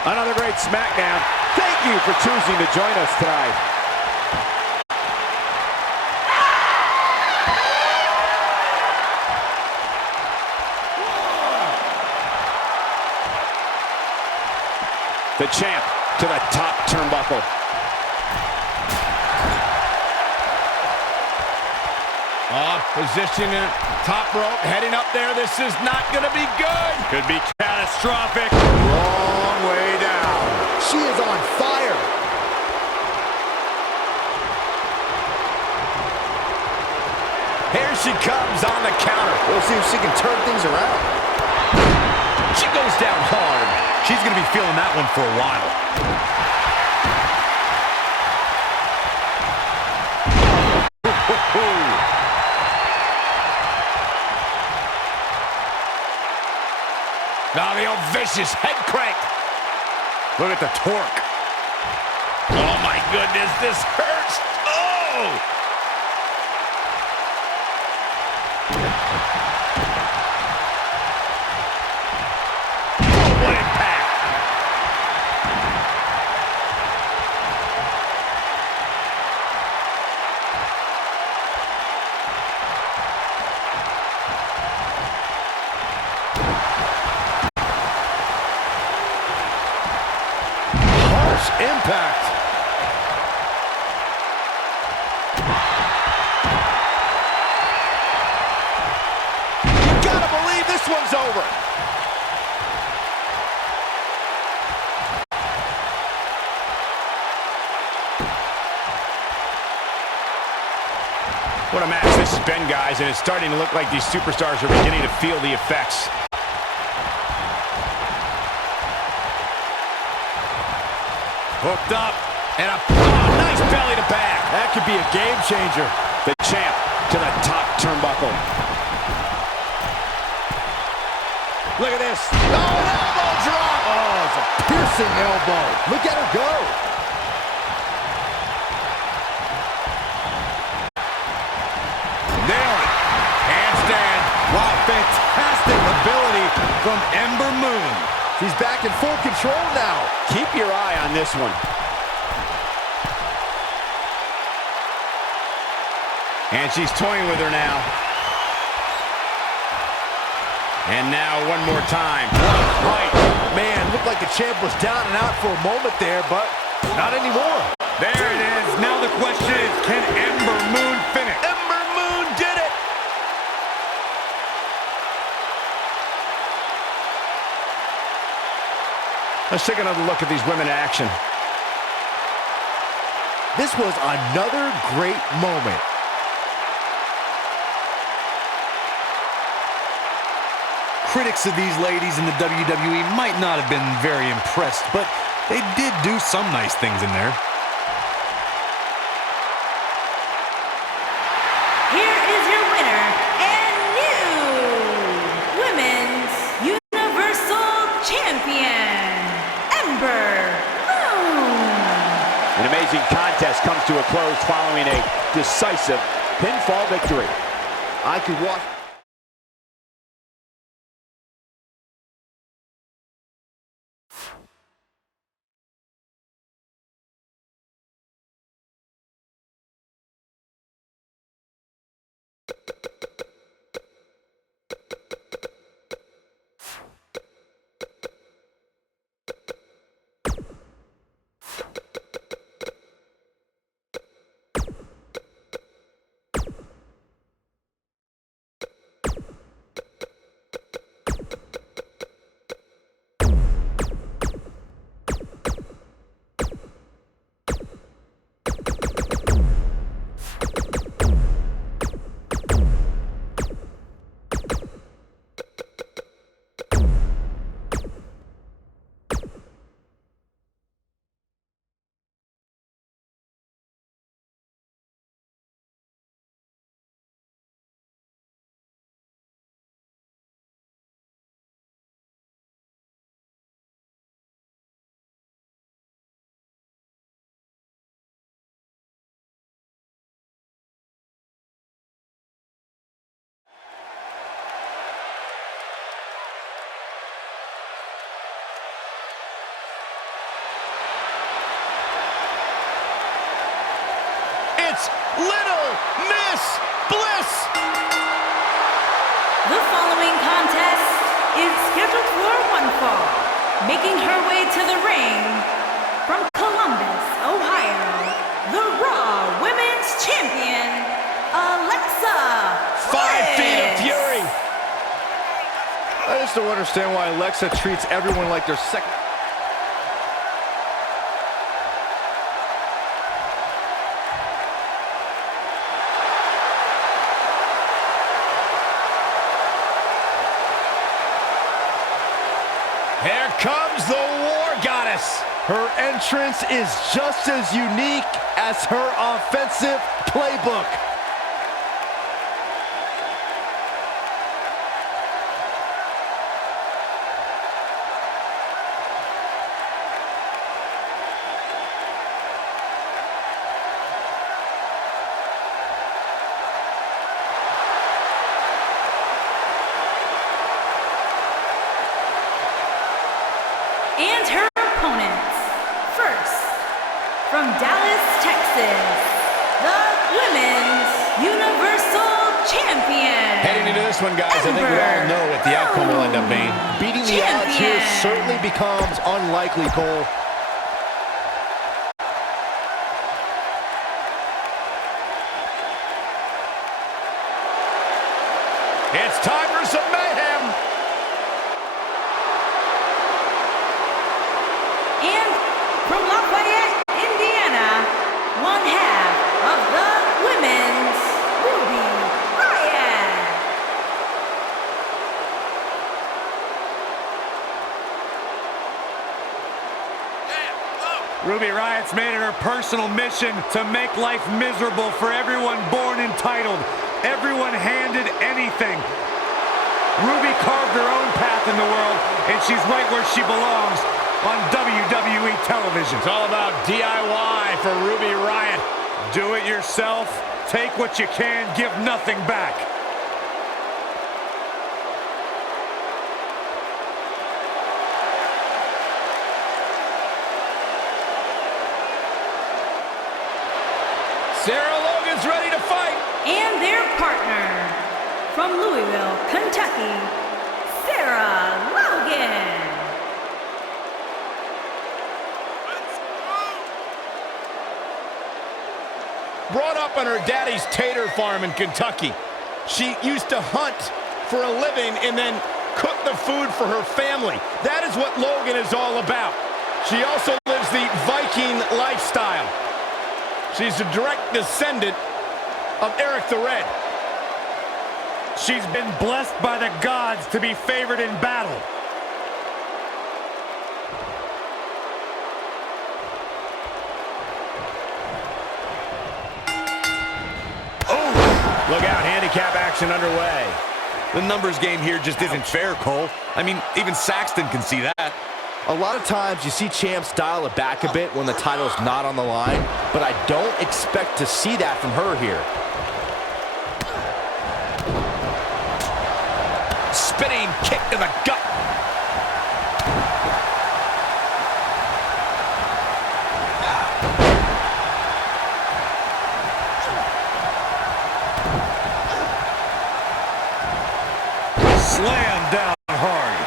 Another great SmackDown. Thank you for choosing to join us tonight. The champ to the top turnbuckle. Position in top rope, heading up there. This is not going to be good. Could be catastrophic. Long way down. She is on fire. she comes on the counter. We'll see if she can turn things around. She goes down hard. She's going to be feeling that one for a while. Now the old vicious head crank. Look at the torque. Oh my goodness, this hurts. Oh! Oh, what impact. Impact. You gotta believe this one's over. What a match this has been, guys, and it's starting to look like these superstars are beginning to feel the effects. Hooked up. And a nice belly to back. That could be a game changer. The champ to the top turnbuckle. Look at this. Oh, an elbow drop. Oh, it's a piercing elbow. Look at her go. Nailed it. Handstand. Wow, fantastic ability from Ember Moon. She's back in full control now. Keep your eye on this one. And she's toying with her now. And now one more time. Right. Man, looked like the champ was down and out for a moment there, but not anymore. There it is. Now the question is, can Ember Moon finish? Ember Moon did it. Let's take another look at these women in action. This was another great moment. Critics of these ladies in the WWE might not have been very impressed, but they did do some nice things in there. Here is your winner and new Women's Universal Champion, Ember Moon. An amazing contest comes to a close following a decisive pinfall victory. I could watch. It's Little Miss Bliss. The following contest is scheduled for one fall. Making her way to the ring from Columbus, Ohio, the Raw Women's Champion, Alexa 5 feet of Bliss. fury. I just don't understand why Alexa treats everyone like their second. comes the War Goddess. Her entrance is just as unique as her offensive playbook. And her opponents. First, from Dallas, Texas, the Women's Universal Champion. Heading into this one, guys, I think we all Ember. know what the outcome will end up being. Beating the odds here Champion. certainly becomes unlikely, Cole. It's time for some mayhem. And from Lafayette, Indiana, one half of the Women's Ruby Riott. Ruby Riott's made it her personal mission to make life miserable for everyone born entitled, everyone handed anything. Ruby carved her own path in the world, and she's right where she belongs, on WWE television. It's all about DIY for Ruby Riott. Do it yourself, take what you can, give nothing back. Sarah Logan's ready to fight. And their partner, from Louisville, Kentucky, Sarah Logan. Brought up on her daddy's tater farm in Kentucky. She used to hunt for a living and then cook the food for her family. That is what Logan is all about. She also lives the Viking lifestyle. She's a direct descendant of Eric the Red. She's been blessed by the gods to be favored in battle. Look out, handicap action underway. The numbers game here just isn't fair, Cole. I mean, even Saxton can see that. A lot of times you see champs dial it back a bit when the title's not on the line, but I don't expect to see that from her here. Spinning kick to the gut. Slam down hard.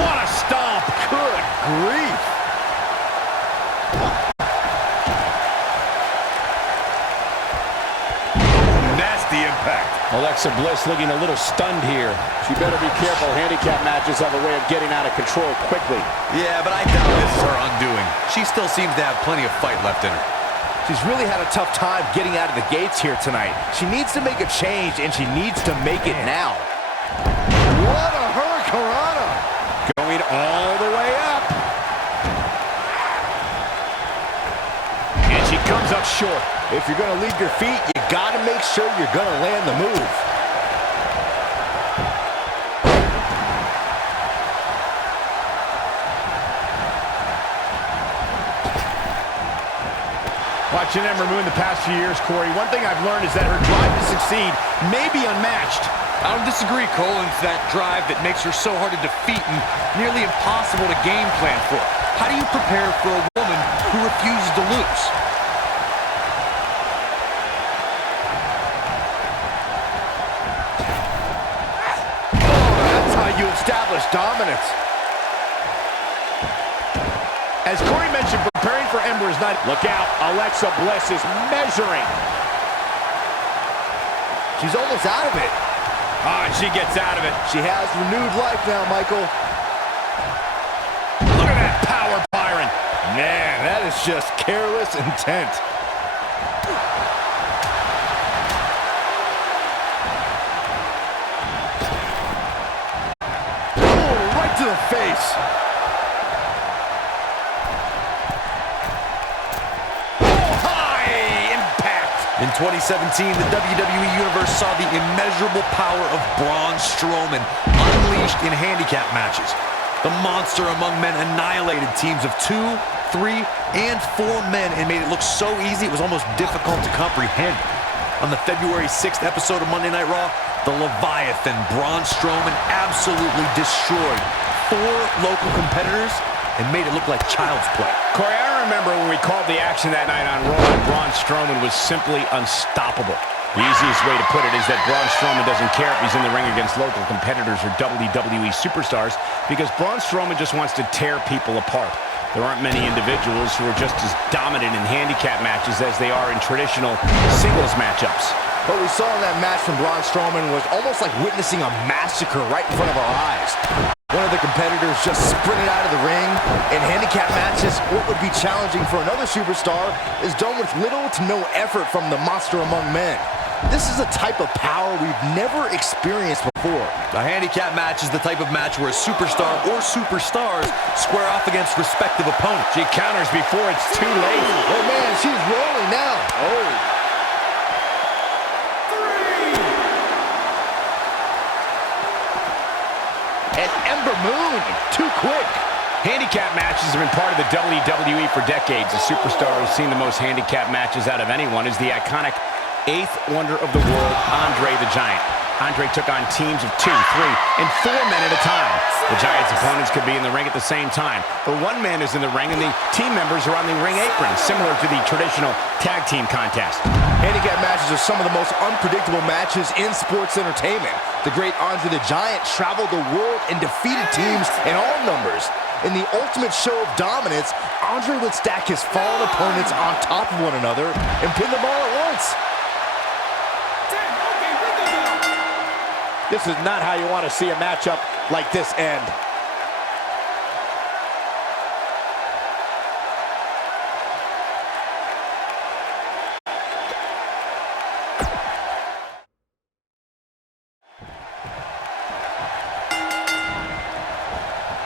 What a stomp. Good grief. Nasty impact. Alexa Bliss looking a little stunned here. She better be careful. Handicap matches have a way of getting out of control quickly. Yeah, but I doubt this is her undoing. She still seems to have plenty of fight left in her. She's really had a tough time getting out of the gates here tonight. She needs to make a change, and she needs to make it now. What a hurricanrana! Going all the way up. And she comes up short. If you're going to leave your feet, you got to make sure you're going to land the move. Watching Ember Moon the past few years, Corey, one thing I've learned is that her drive to succeed may be unmatched. I don't disagree, Cole. It's that drive that makes her so hard to defeat and nearly impossible to game plan for. How do you prepare for a woman who refuses to lose? That's how you establish dominance. As Corey mentioned, preparing for Ember is not... Look out. Alexa Bliss is measuring. She's almost out of it. Ah, and she gets out of it. She has renewed life now, Michael. Look at that power, Byron. Man, that is just careless intent. Oh, right to the face. In 2017, the WWE Universe saw the immeasurable power of Braun Strowman unleashed in handicap matches. The monster among men annihilated teams of 2, 3, and 4 men and made it look so easy it was almost difficult to comprehend. On the February 6th episode of Monday Night Raw, the Leviathan Braun Strowman absolutely destroyed 4 local competitors and made it look like child's play. Corey, I remember when we called the action that night on Raw, Braun Strowman was simply unstoppable. The easiest way to put it is that Braun Strowman doesn't care if he's in the ring against local competitors or WWE superstars, because Braun Strowman just wants to tear people apart. There aren't many individuals who are just as dominant in handicap matches as they are in traditional singles matchups. What we saw in that match from Braun Strowman was almost like witnessing a massacre right in front of our eyes. One of the competitors just sprinted out of the ring. In handicap matches, what would be challenging for another superstar is done with little to no effort from the monster among men. This is a type of power we've never experienced before. A handicap match is the type of match where a superstar or superstars square off against respective opponents. She counters before it's too late. Oh man, she's rolling now. Oh. And Ember Moon, too quick. Handicap matches have been part of the WWE for decades. The superstar who's seen the most handicap matches out of anyone is the iconic 8th wonder of the world, Andre the Giant. Andre took on teams of 2, 3, and 4 men at a time. The Giant's opponents could be in the ring at the same time, or one man is in the ring and the team members are on the ring apron, similar to the traditional tag team contest. Handicap matches are some of the most unpredictable matches in sports entertainment. The great Andre the Giant traveled the world and defeated teams in all numbers. In the ultimate show of dominance, Andre would stack his fallen opponents on top of one another and pin them all at once. This is not how you want to see a matchup like this end.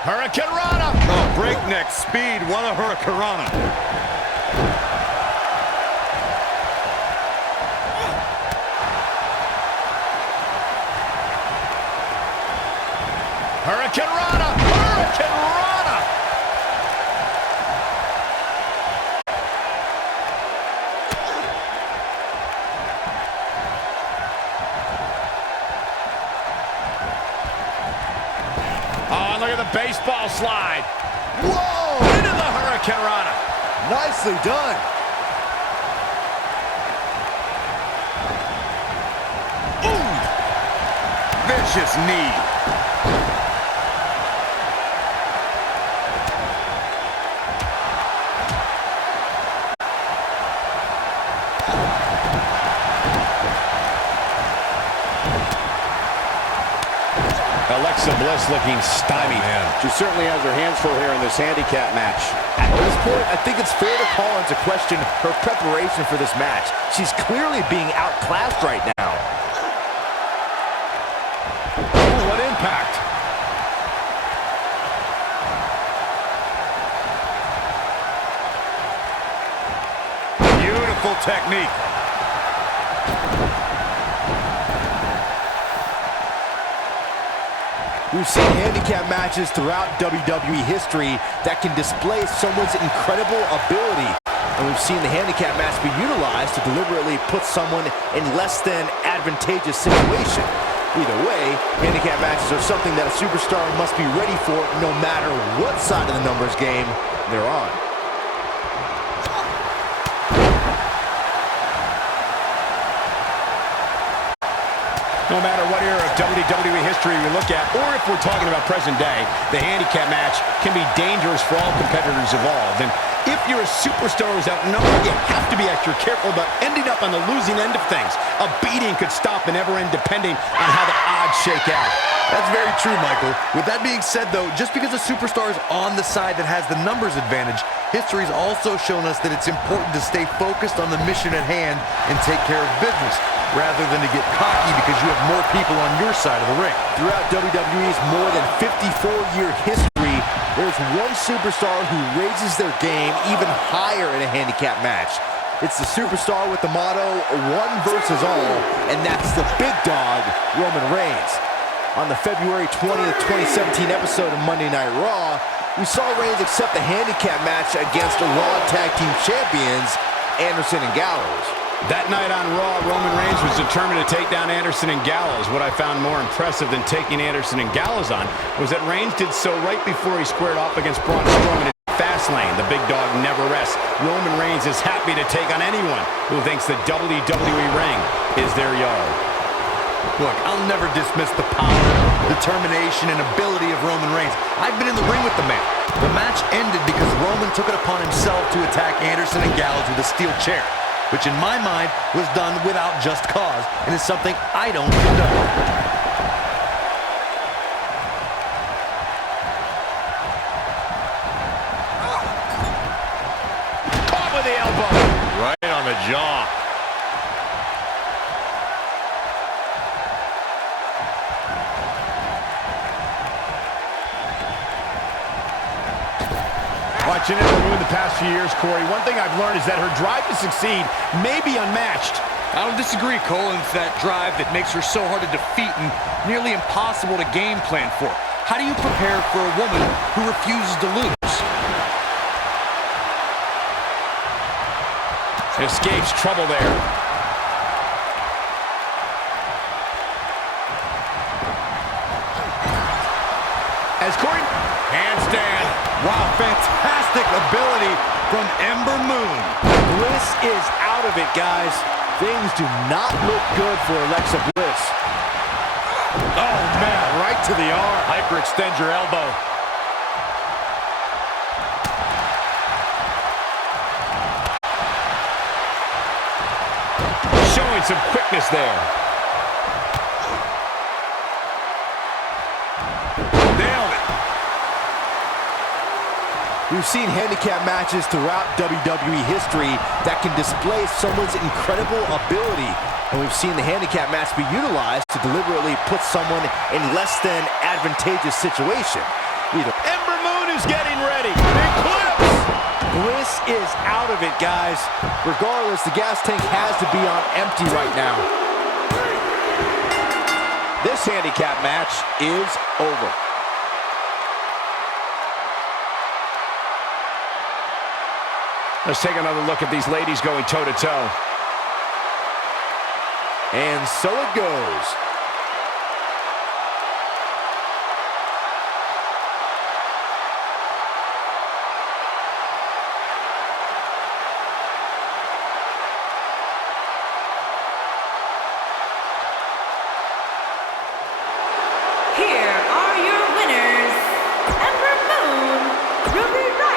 Hurricane Rana. Oh, breakneck speed. What a Hurricane Rana. Hurricane Rana! Hurricane Rana! Oh, look at the baseball slide. Whoa! Into the Hurricane Rana. Nicely done. Ooh! Vicious knee. Alexa Bliss looking stymied. She certainly has her hands full here in this handicap match. At this point, I think it's fair to call into question her preparation for this match. She's clearly being outclassed right now. Oh, what impact. Beautiful technique. We've seen handicap matches throughout WWE history that can display someone's incredible ability. And we've seen the handicap match be utilized to deliberately put someone in less than advantageous situation. Either way, handicap matches are something that a superstar must be ready for no matter what side of the numbers game they're on. No matter what era of WWE history we look at, or if we're talking about present day, the handicap match can be dangerous for all competitors involved. And if you're a superstar who's outnumbered, you have to be extra careful about ending up on the losing end of things. A beating could stop and never end depending on how the odds shake out. That's very true, Michael. With that being said, though, just because a superstar is on the side that has the numbers advantage, history's also shown us that it's important to stay focused on the mission at hand and take care of business, rather than to get cocky because you have more people on your side of the ring. Throughout WWE's more than 54-year history, there's one superstar who raises their game even higher in a handicap match. It's the superstar with the motto, one versus all, and that's the big dog, Roman Reigns. On the February 20th, 2017 episode of Monday Night Raw, we saw Reigns accept the handicap match against Raw Tag Team Champions, Anderson and Gallows. That night on Raw, Roman Reigns was determined to take down Anderson and Gallows. What I found more impressive than taking Anderson and Gallows on was that Reigns did so right before he squared off against Braun Strowman in Fastlane. The big dog never rests. Roman Reigns is happy to take on anyone who thinks the WWE ring is their yard. Look, I'll never dismiss the power, determination, and ability of Roman Reigns. I've been in the ring with the man. The match ended because Roman took it upon himself to attack Anderson and Gallows with a steel chair, which in my mind was done without just cause, and is something I don't condone. Caught with the elbow. Right on the jaw. Watching Ember Moon the past few years, Corey, one thing I've learned is that her drive to succeed may be unmatched. I don't disagree, Cole. It's that drive that makes her so hard to defeat and nearly impossible to game plan for. How do you prepare for a woman who refuses to lose? Escapes trouble there. As Corey... Handstand. Wow, fantastic ability from Ember Moon. Bliss is out of it, guys. Things do not look good for Alexa Bliss. Oh, man, right to the arm. Hyperextend your elbow. Showing some quickness there. Nailed it. We've seen handicap matches throughout WWE history that can display someone's incredible ability. And we've seen the handicap match be utilized to deliberately put someone in less than advantageous situation. Ember Moon is getting ready. Big clips. Bliss is out of it, guys. Regardless, the gas tank has to be on empty right now. This handicap match is over. Let's take another look at these ladies going toe-to-toe. And so it goes. Here are your winners, Ember Moon, Ruby Riott.